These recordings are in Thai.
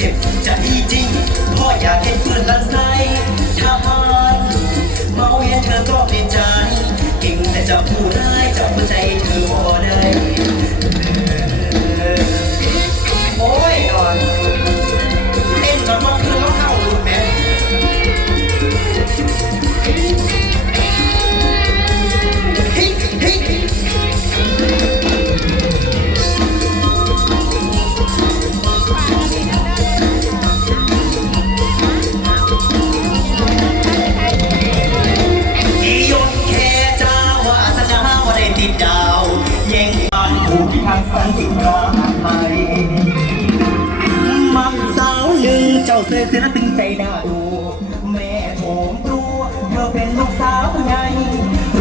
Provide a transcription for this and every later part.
เจ็บจะดีจริงพ่ออยากให้เพื่อนรันไครถ้ามันเมาเห็นเธอก็ผิดใจกิ่งแต่จะพูดได้จับหัวใจเธอพอได้ ดูแม่โถงรัวเธอเป็นลูกสาวใหญ่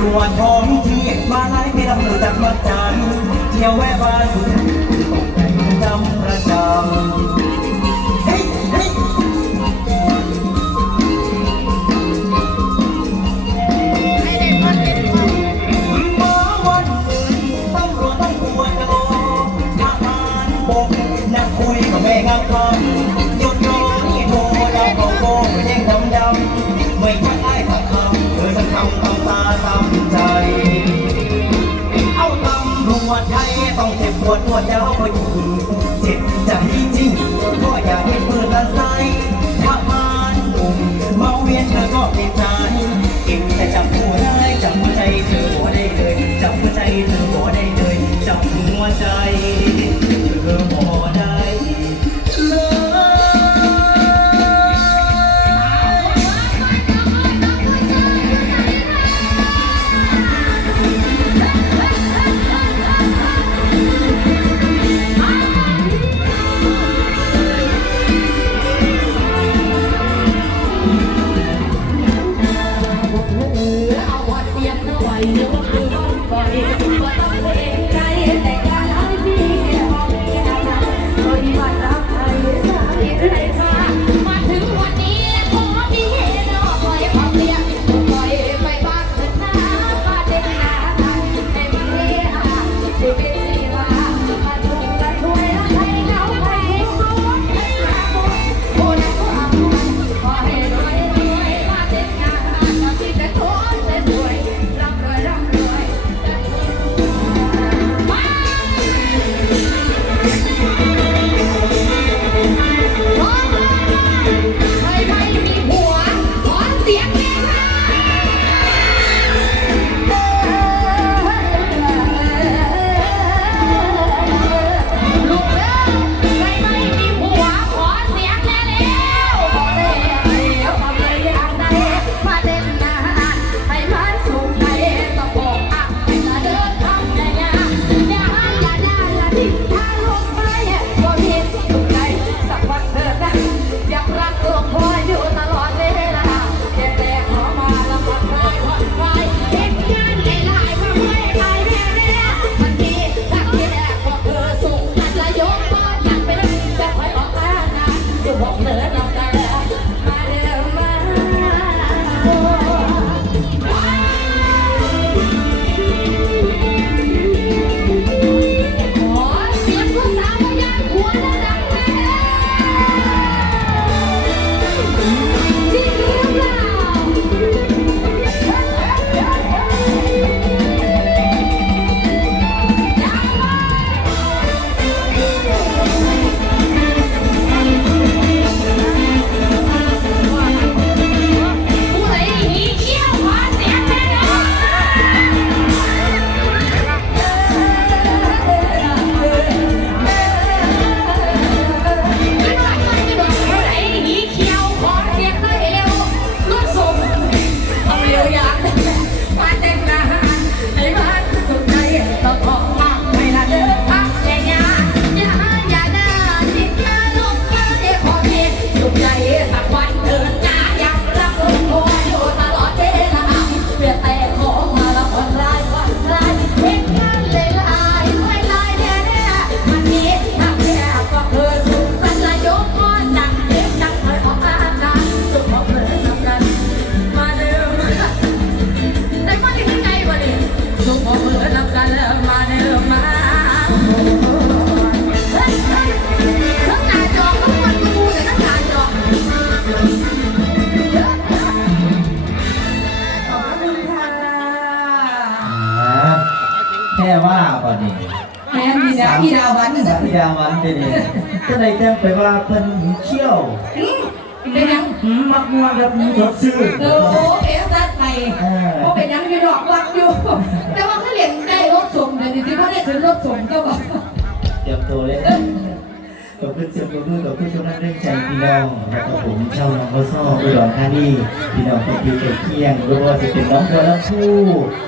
รัวท้องที่มาไล่ไปลำดับมาจันเที่ยวแวะบ้าน ต้องเจ็บปวดปวดยาวไปถึงเจ็บใจจริงก็อยากให้เปิดละไซถ้าพานหนุ่มมาเวียนเธอก็เป็นใจเก่งแต่จับหัวได้จับหัวใจเธอหัวได้เลยจับหัวใจเธอหัวได้เลยจับหัวใจเธอหัว ว่าป่นี้สามีดาวันสามีดาวันเป็นเองก็ได้แจ้งไปว่าเพิ่นเขี้ยวเป็นยังมักม่วงแบบนี้สดชื่อโอ้เอสัตไปเพราะเป็นยังอยู่ดอกวักอยู่ แต่ว่าเขาเลี้ยงได้รถส่งเดี๋ยวนี้เขาได้ขึ้รถส่งก็บอกเตรียมตัวเลย ขอบคุณเสียงปรบมือขอบคุณทุกท่านเร่งใจพี่น้องนะครับผมชาวหนองบัวซ้ออุดรธานีพี่น้องเป็นปีเก่เคียงหรือว่าจะเป็นน้องบัวลำพู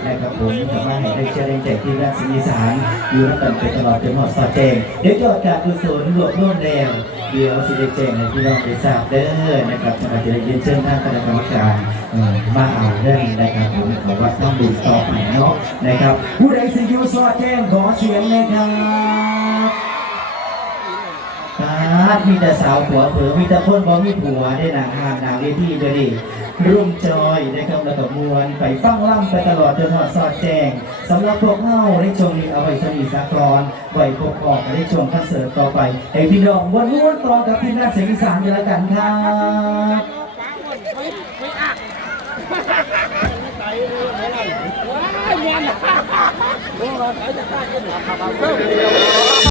นะครับผมสามารถให้ได้เชื่อเร่งใจที่รักสินิสานอยู่รับกันไปตลอดจนหอดสอดแจงเดี๋ยวจอดการกุศลรวบรวมแล้วเดี๋ยวสิได้แจ้งให้พี่น้องได้ทราบเด้อนะครับสำหรับจะได้เรียนเชิญท่านคณะกรรมการเอ่อมาเอาเรื่องนะครับผมขอว่าต้องดูต่อไปเนาะนะครับผู้ใดสิอยู่สอดแจ้งขอเสียงนะครับ มีแต่สาวผัวเผลอมีแต่คนบ่มีผัวได้หนังหานหนังเวทีเดี๋ยวนี้รุ่มจอยนะครับแล้วก็มวนไปฟังล่ำไปตลอดจนหอดสอดแจงสำหรับพวกเฮาในช่วงนี้เอาไว้สมีสากรไว้พบออกในช่วงคอนเสิร์ตต่อไปไอพี่น้องวนวนต่อกับพี่นาเสียงอีสานกันล้วกันครับ